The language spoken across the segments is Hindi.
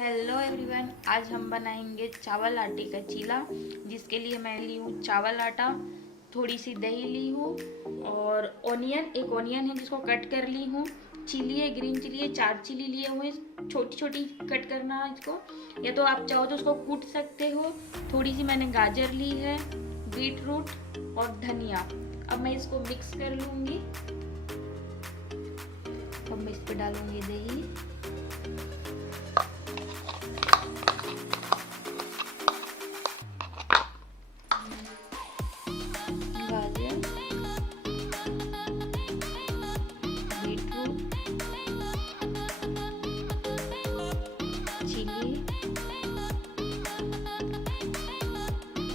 हेलो एवरीवन, आज हम बनाएंगे चावल आटे का चीला। जिसके लिए मैं ली हूँ चावल आटा, थोड़ी सी दही ली हूँ और एक ऑनियन है जिसको कट कर ली हूँ। चिली है, ग्रीन चिली है, 4 चिली लिए हुए, छोटी छोटी कट करना है इसको, या तो आप चाहो तो उसको कूट सकते हो। थोड़ी सी मैंने गाजर ली है, बीट रूट और धनिया। अब मैं इसको मिक्स कर लूँगी। अब मैं इस पर डालूँगी दही, गाजर, बीटरूट, चिली,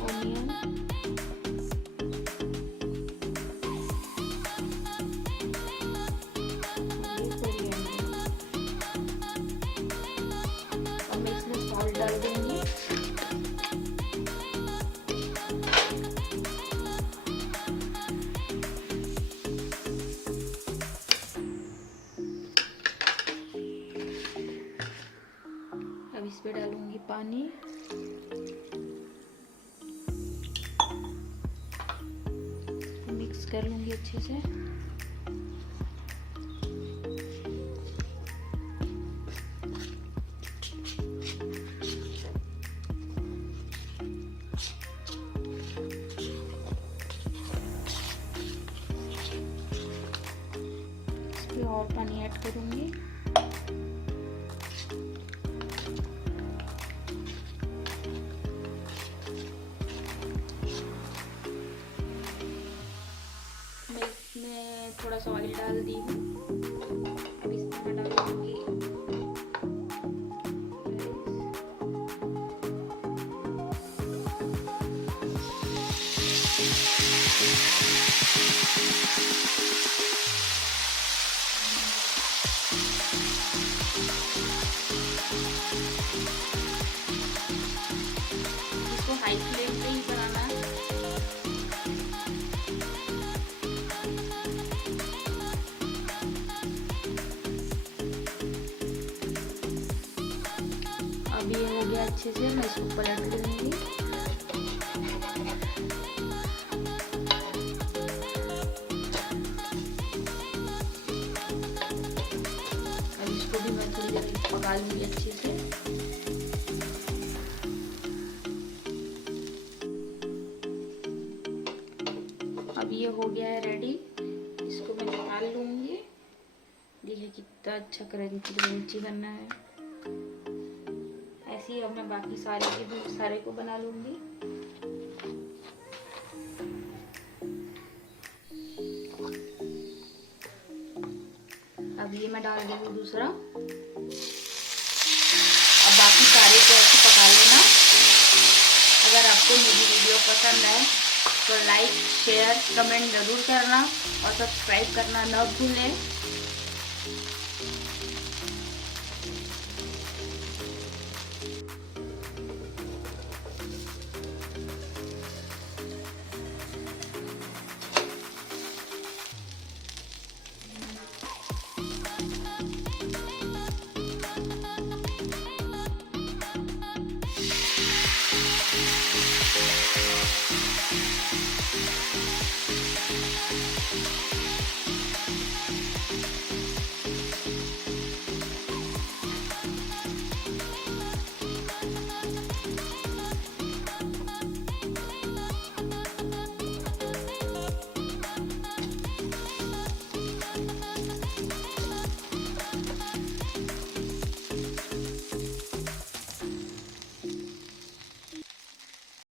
ऑनियन, और मैं इसमें सॉल्ट डाल दूंगी। अब इस पे डालूंगी पानी, मिक्स कर लूंगी अच्छे से। इस पे और पानी ऐड करूंगी। मैं थोड़ा सा ऑयल डाल दी हूँ। अब इसमें डालूंगी इसको हाई फ्लेम पे ही बनाना है। अब ये हो गया अच्छे से, मैं इसको पलट लूंगी। अब इसको भी मैं थोड़ी देर पका लूंगी अच्छे से। अब ये हो गया है रेडी, इसको मैं निकाल लूंगी। देखिए कितना अच्छा क्रंची बनना है। ऐसे ही अब मैं बाकी सारे को बना लूंगी। अब ये मैं डाल रही हूँ दूसरा। अब बाकी सारे को ऐसे पका लेना। अगर आपको मेरी वीडियो पसंद आए तो लाइक, शेयर, कमेंट ज़रूर करना और सब्सक्राइब करना न भूलें।